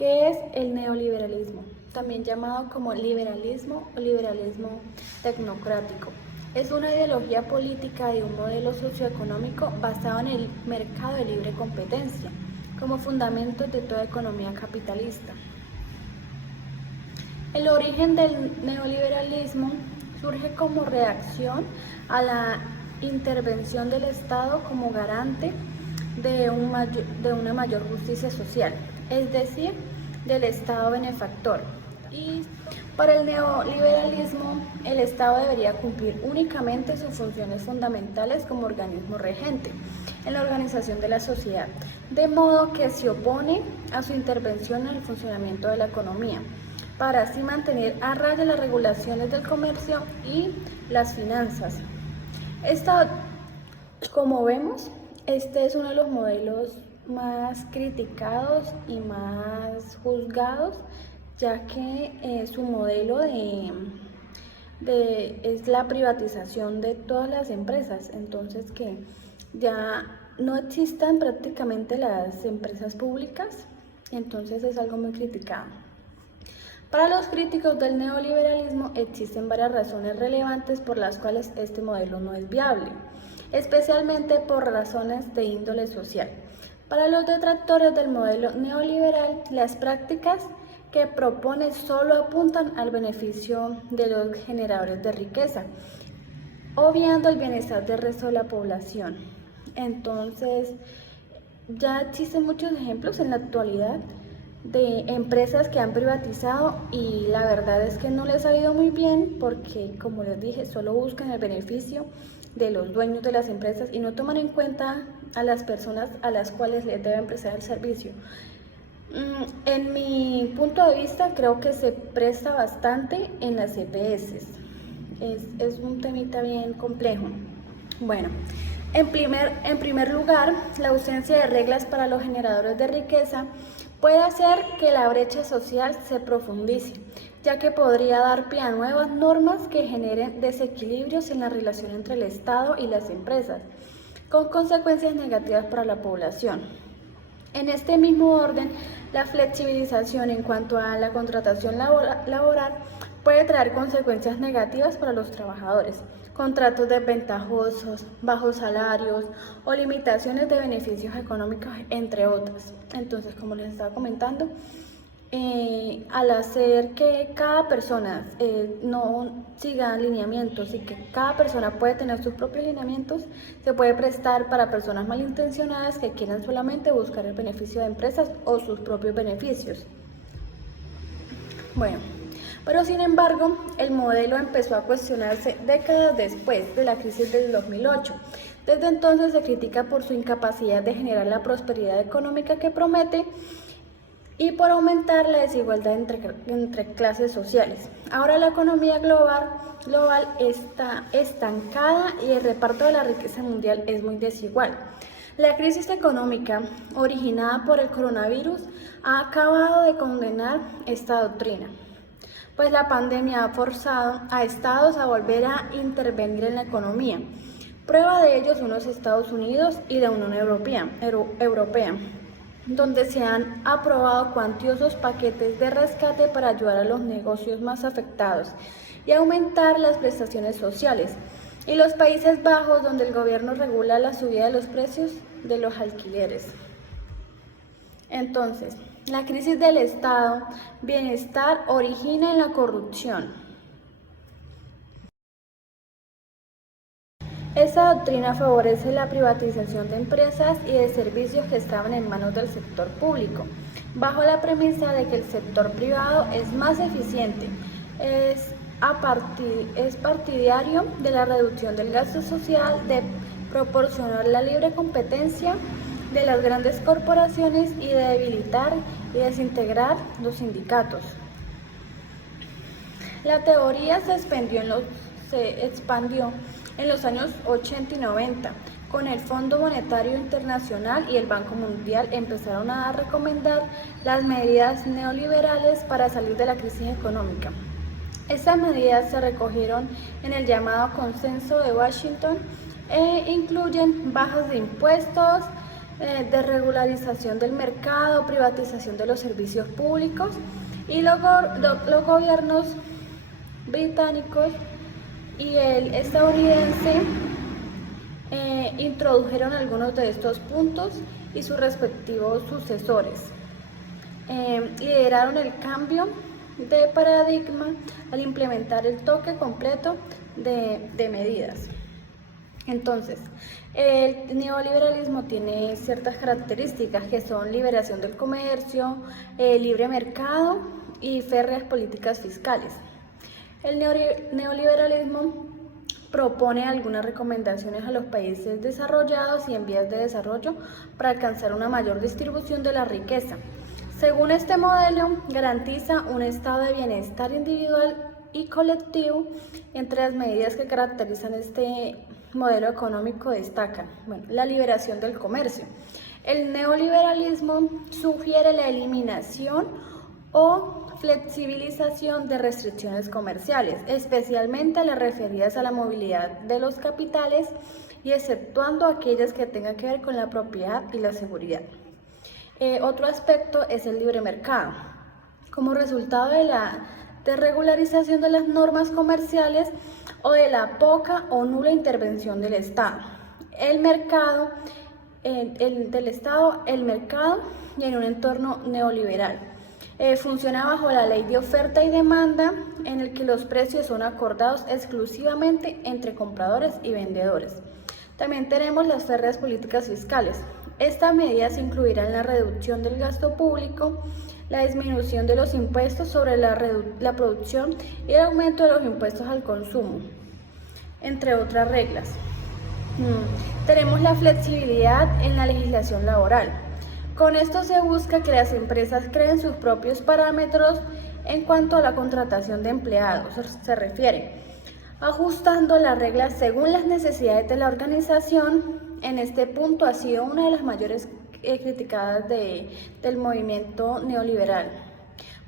¿Qué es el neoliberalismo? También llamado como liberalismo o liberalismo tecnocrático. Es una ideología política y un modelo socioeconómico basado en el mercado de libre competencia, como fundamento de toda economía capitalista. El origen del neoliberalismo surge como reacción a la intervención del Estado como garante de una mayor justicia social, es decir, del Estado benefactor. Y para el neoliberalismo, el Estado debería cumplir únicamente sus funciones fundamentales como organismo regente en la organización de la sociedad, de modo que se opone a su intervención en el funcionamiento de la economía, para así mantener a raya las regulaciones del comercio y las finanzas. Como vemos, este es uno de los modelos más criticados y más juzgados, ya que su modelo es la privatización de todas las empresas, entonces que ya no existan prácticamente las empresas públicas, entonces es algo muy criticado. Para los críticos del neoliberalismo existen varias razones relevantes por las cuales este modelo no es viable, especialmente por razones de índole social. Para los detractores del modelo neoliberal, las prácticas que propone solo apuntan al beneficio de los generadores de riqueza, obviando el bienestar del resto de la población. Entonces, ya existen muchos ejemplos en la actualidad de empresas que han privatizado y la verdad es que no les ha ido muy bien porque, como les dije, solo buscan el beneficio de los dueños de las empresas y no toman en cuenta a las personas a las cuales les deben prestar el servicio. En mi punto de vista, creo que se presta bastante en las EPS. Es un temita bien complejo. Bueno, en primer lugar, la ausencia de reglas para los generadores de riqueza puede hacer que la brecha social se profundice, ya que podría dar pie a nuevas normas que generen desequilibrios en la relación entre el Estado y las empresas, con consecuencias negativas para la población. En este mismo orden, la flexibilización en cuanto a la contratación laboral puede traer consecuencias negativas para los trabajadores, contratos desventajosos, bajos salarios o limitaciones de beneficios económicos, entre otras. Entonces, como les estaba comentando, al hacer que cada persona no siga lineamientos y que cada persona puede tener sus propios lineamientos, se puede prestar para personas malintencionadas que quieran solamente buscar el beneficio de empresas o sus propios beneficios. Bueno, pero sin embargo, el modelo empezó a cuestionarse décadas después de la crisis del 2008. Desde entonces se critica por su incapacidad de generar la prosperidad económica que promete y por aumentar la desigualdad entre clases sociales. Ahora la economía global está estancada y el reparto de la riqueza mundial es muy desigual. La crisis económica originada por el coronavirus ha acabado de condenar esta doctrina, pues la pandemia ha forzado a estados a volver a intervenir en la economía. Prueba de ello son los Estados Unidos y la Unión Europea, donde se han aprobado cuantiosos paquetes de rescate para ayudar a los negocios más afectados y aumentar las prestaciones sociales, y los Países Bajos, donde el gobierno regula la subida de los precios de los alquileres. Entonces, la crisis del Estado bienestar origina en la corrupción. Esta doctrina favorece la privatización de empresas y de servicios que estaban en manos del sector público, bajo la premisa de que el sector privado es más eficiente. Es partidario de la reducción del gasto social, de proporcionar la libre competencia de las grandes corporaciones y de debilitar y desintegrar los sindicatos. La teoría se expandió en los años 80 y 90, con el Fondo Monetario Internacional y el Banco Mundial empezaron a recomendar las medidas neoliberales para salir de la crisis económica. Estas medidas se recogieron en el llamado Consenso de Washington e incluyen bajas de impuestos, desregularización del mercado, privatización de los servicios públicos, y los gobiernos británicos y el estadounidense introdujeron algunos de estos puntos y sus respectivos sucesores. Lideraron el cambio de paradigma al implementar el toque completo de medidas. Entonces, el neoliberalismo tiene ciertas características que son liberación del comercio, libre mercado y férreas políticas fiscales. El neoliberalismo propone algunas recomendaciones a los países desarrollados y en vías de desarrollo para alcanzar una mayor distribución de la riqueza. Según este modelo, garantiza un estado de bienestar individual y colectivo. Entre las medidas que caracterizan este modelo económico destacan, la liberación del comercio. El neoliberalismo sugiere la eliminación o flexibilización de restricciones comerciales, especialmente las referidas a la movilidad de los capitales y exceptuando aquellas que tengan que ver con la propiedad y la seguridad. Otro aspecto es el libre mercado. Como resultado de la desregularización de las normas comerciales o de la poca o nula intervención del Estado, el mercado y en un entorno neoliberal. Funciona bajo la ley de oferta y demanda, en el que los precios son acordados exclusivamente entre compradores y vendedores. También tenemos las férreas políticas fiscales. Estas medidas incluirán la reducción del gasto público, la disminución de los impuestos sobre la producción y el aumento de los impuestos al consumo, entre otras reglas. Tenemos la flexibilidad en la legislación laboral. Con esto se busca que las empresas creen sus propios parámetros en cuanto a la contratación de empleados se refiere, ajustando las reglas según las necesidades de la organización. En este punto ha sido una de las mayores criticadas del movimiento neoliberal,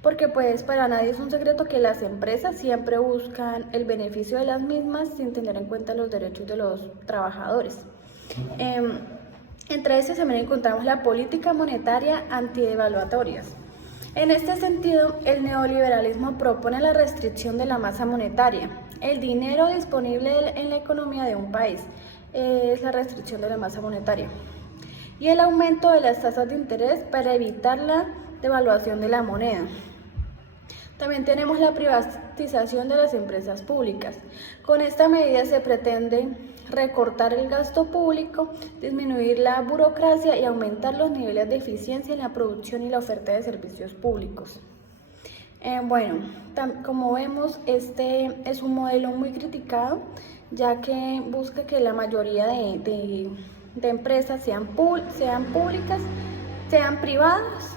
porque pues para nadie es un secreto que las empresas siempre buscan el beneficio de las mismas sin tener en cuenta los derechos de los trabajadores. Entre estos también encontramos la política monetaria antidevaluatorias. En este sentido, el neoliberalismo propone la restricción de la masa monetaria. El dinero disponible en la economía de un país es la restricción de la masa monetaria y el aumento de las tasas de interés para evitar la devaluación de la moneda. También tenemos la privatización de las empresas públicas. Con esta medida se pretende recortar el gasto público, disminuir la burocracia y aumentar los niveles de eficiencia en la producción y la oferta de servicios públicos. Como vemos, este es un modelo muy criticado, ya que busca que la mayoría de empresas sean públicas, sean privadas